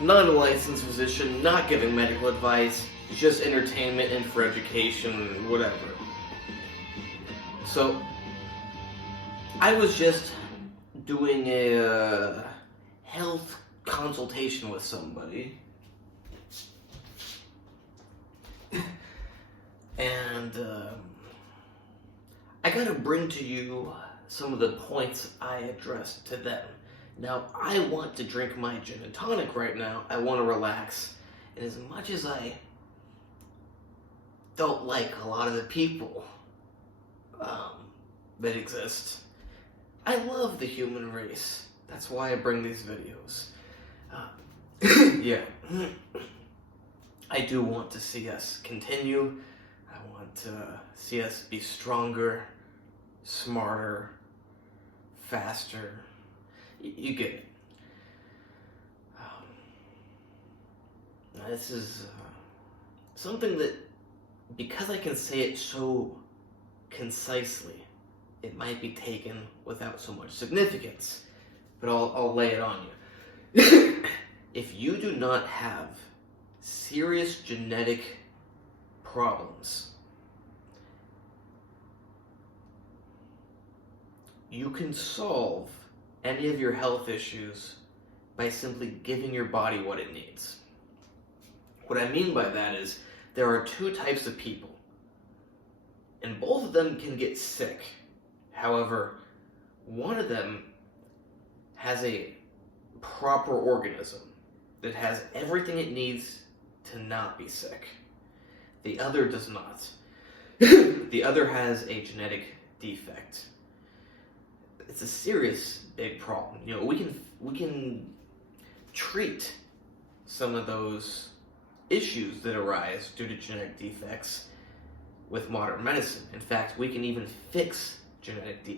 not a licensed physician, not giving medical advice, just entertainment and for education, whatever. So, I was just doing a health consultation with somebody, and I gotta bring to you some of the points I addressed to them. Now, I want to drink my gin and tonic right now. I want to relax. And as much as I don't like a lot of the people that exist, I love the human race. That's why I bring these videos. Yeah. I do want to see us continue. I want to see us be stronger, smarter, faster. You get it. This is something that, because I can say it so concisely, it might be taken without so much significance. But I'll lay it on you. If you do not have serious genetic problems, you can solve any of your health issues by simply giving your body what it needs. What I mean by that is there are two types of people, and both of them can get sick. However, one of them has a proper organism that has everything it needs to not be sick. The other does not. The other has a genetic defect. It's a serious big problem. You know, we can treat some of those issues that arise due to genetic defects with modern medicine. In fact, we can even fix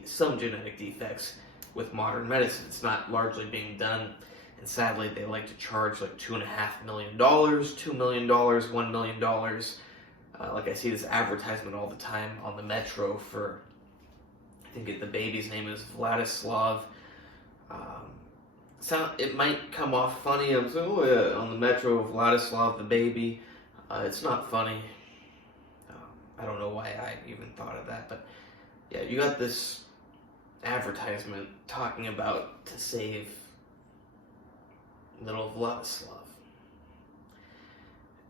some genetic defects with modern medicine. It's not largely being done, and sadly they like to charge like $2.5 million, $2 million, $1 million. Like I see this advertisement all the time on the Metro for, I think the baby's name is Vladislav. It might come off funny. I'm saying, oh yeah, on the Metro, Vladislav the baby. It's not funny. I don't know why I even thought of that, but yeah, you got this advertisement talking about to save little Vladislav.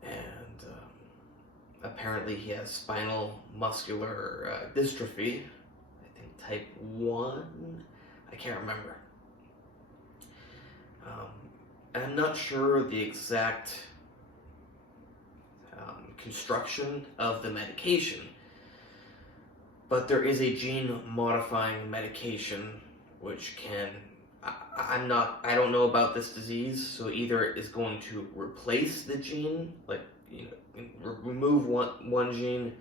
And apparently he has spinal muscular dystrophy. I think type 1. I can't remember. And I'm not sure the exact construction of the medication, but there is a gene-modifying medication which can, I don't know about this disease, so either it is going to replace the gene, like, you know, remove one gene,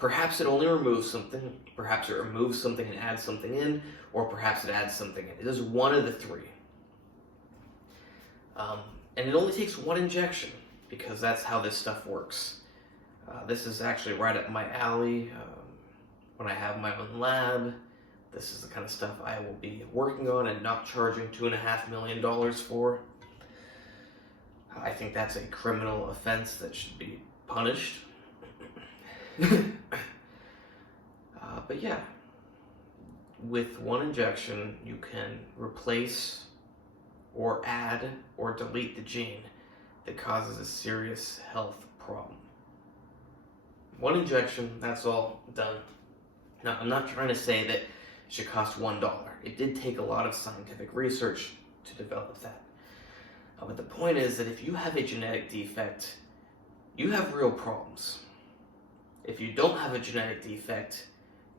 perhaps it only removes something, perhaps it removes something and adds something in, or perhaps it adds something in. It is one of the three. And it only takes one injection, because that's how this stuff works. This is actually right up my alley. When I have my own lab, this is the kind of stuff I will be working on and not charging $2.5 million for. I think that's a criminal offense that should be punished. But yeah, with one injection, you can replace or add or delete the gene that causes a serious health problem. One injection, that's all done. Now, I'm not trying to say that it should cost $1. It did take a lot of scientific research to develop that. But the point is that if you have a genetic defect, you have real problems. If you don't have a genetic defect,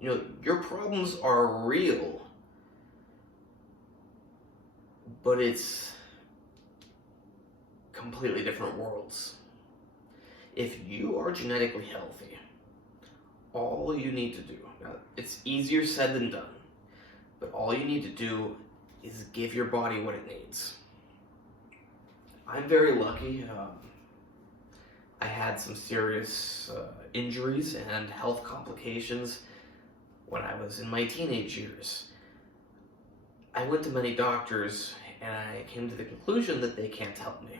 you know, your problems are real, but it's completely different worlds. If you are genetically healthy, all you need to do, now it's easier said than done, but all you need to do is give your body what it needs. I'm very lucky. I had some serious injuries and health complications when I was in my teenage years. I went to many doctors, and I came to the conclusion that they can't help me.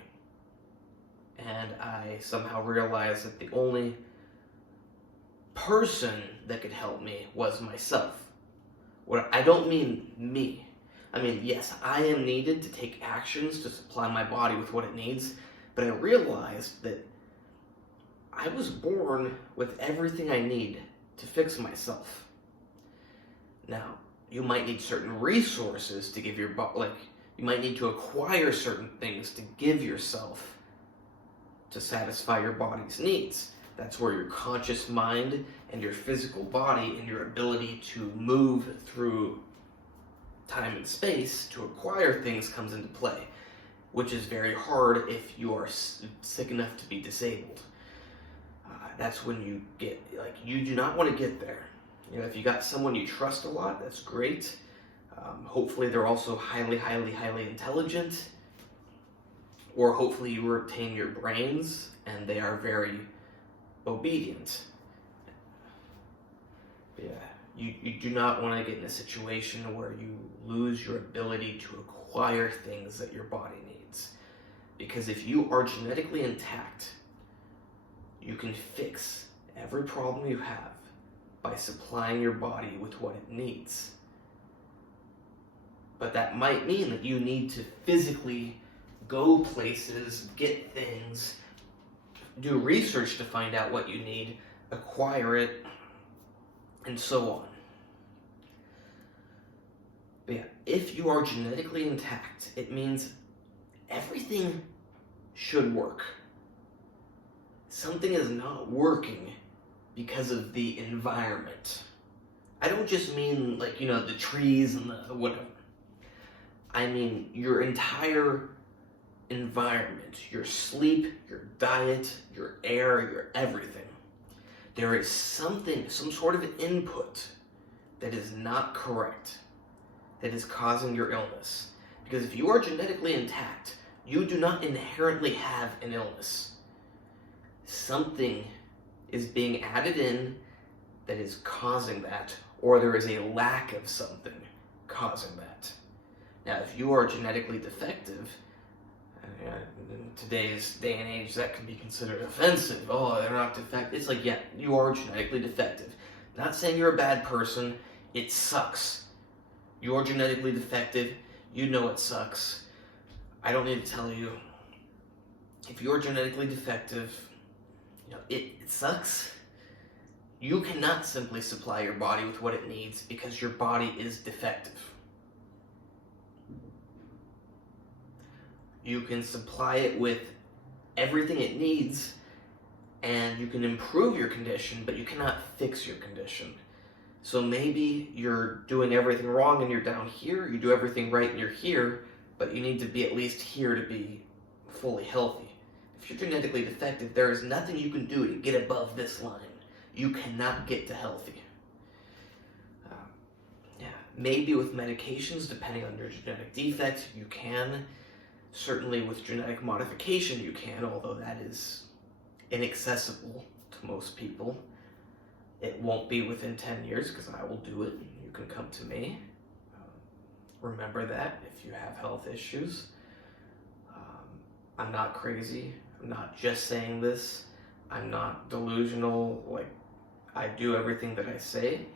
And I somehow realized that the only person that could help me was myself. I don't mean me. I mean, yes, I am needed to take actions to supply my body with what it needs, but I realized that I was born with everything I need to fix myself. Now, you might need certain resources to give your body, you might need to acquire certain things to give yourself to satisfy your body's needs. That's where your conscious mind and your physical body and your ability to move through time and space to acquire things comes into play, which is very hard if you are sick enough to be disabled. That's when you get, you do not want to get there. If you got someone you trust a lot, that's great. Hopefully they're also highly, highly, highly intelligent, or hopefully you retain your brains and they are very obedient. Yeah, you do not want to get in a situation where you lose your ability to acquire things that your body needs. Because if you are genetically intact, you can fix every problem you have by supplying your body with what it needs. But that might mean that you need to physically go places, get things, do research to find out what you need, acquire it, and so on. But yeah, if you are genetically intact, it means everything should work. Something is not working because of the environment. I don't just mean the trees and the whatever. I mean your entire environment, your sleep, your diet, your air, your everything. There is some sort of input that is not correct, that is causing your illness. Because if you are genetically intact, you do not inherently have an illness. Something is being added in that is causing that, or there is a lack of something causing that. Now, if you are genetically defective, in today's day and age, that can be considered offensive. Oh, they're not defective. It's yeah, you are genetically defective. Not saying you're a bad person. It sucks. You're genetically defective. You know it sucks. I don't need to tell you. If you're genetically defective, it sucks. You cannot simply supply your body with what it needs because your body is defective. You can supply it with everything it needs, and you can improve your condition, but you cannot fix your condition. So maybe you're doing everything wrong and you're down here, you do everything right and you're here, but you need to be at least here to be fully healthy. If you're genetically defective, there is nothing you can do to get above this line. You cannot get to healthy. Maybe with medications, depending on your genetic defect, you can. Certainly with genetic modification you can, although that is inaccessible to most people. It won't be within 10 years because I will do it. You can come to me. Remember that if you have health issues. I'm not crazy. I'm not just saying this. I'm not delusional. I do everything that I say.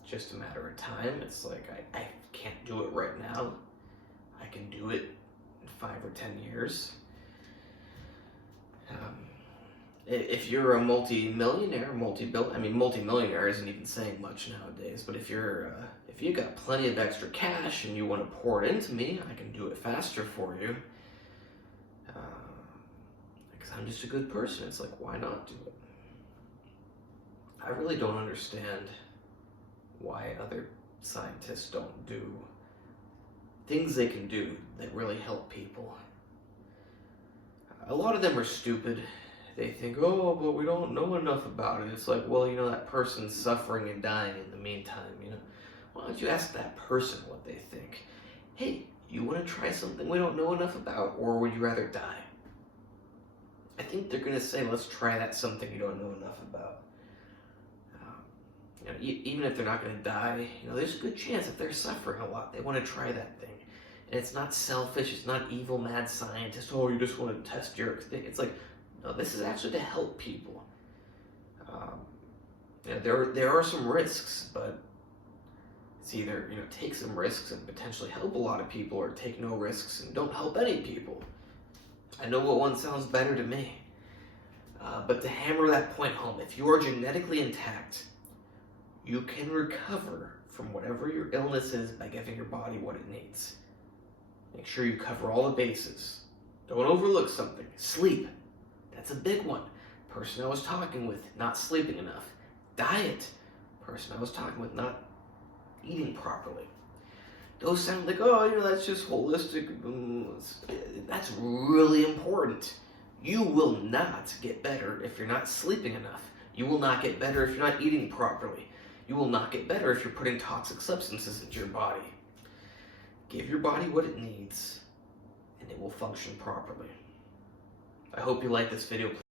It's just a matter of time. It's I can't do it right now. I can do it in 5 or 10 years. If you're a multi-millionaire, multi-millionaire isn't even saying much nowadays, but if you got plenty of extra cash and you want to pour it into me, I can do it faster for you. Because I'm just a good person. It's why not do it? I really don't understand why other scientists don't do things they can do that really help people. A lot of them are stupid. They think, oh, but we don't know enough about it. It's well, that person's suffering and dying in the meantime, Why don't you ask that person what they think? Hey, you want to try something we don't know enough about, or would you rather die? I think they're going to say, let's try that something you don't know enough about. Even if they're not going to die, there's a good chance if they're suffering a lot, they want to try that thing. And it's not selfish, it's not evil, mad scientist, oh, you just want to test your thing. It's like, no, this is actually to help people. There are some risks, but it's either, take some risks and potentially help a lot of people, or take no risks and don't help any people. I know what one sounds better to me. But to hammer that point home, if you are genetically intact, you can recover from whatever your illness is by giving your body what it needs. Make sure you cover all the bases. Don't overlook something. Sleep. That's a big one. Person I was talking with, not sleeping enough. Diet. Person I was talking with, not eating properly. Those sound like, that's just holistic. That's really important. You will not get better if you're not sleeping enough. You will not get better if you're not eating properly. You will not get better if you're putting toxic substances into your body. Give your body what it needs, and it will function properly. I hope you like this video.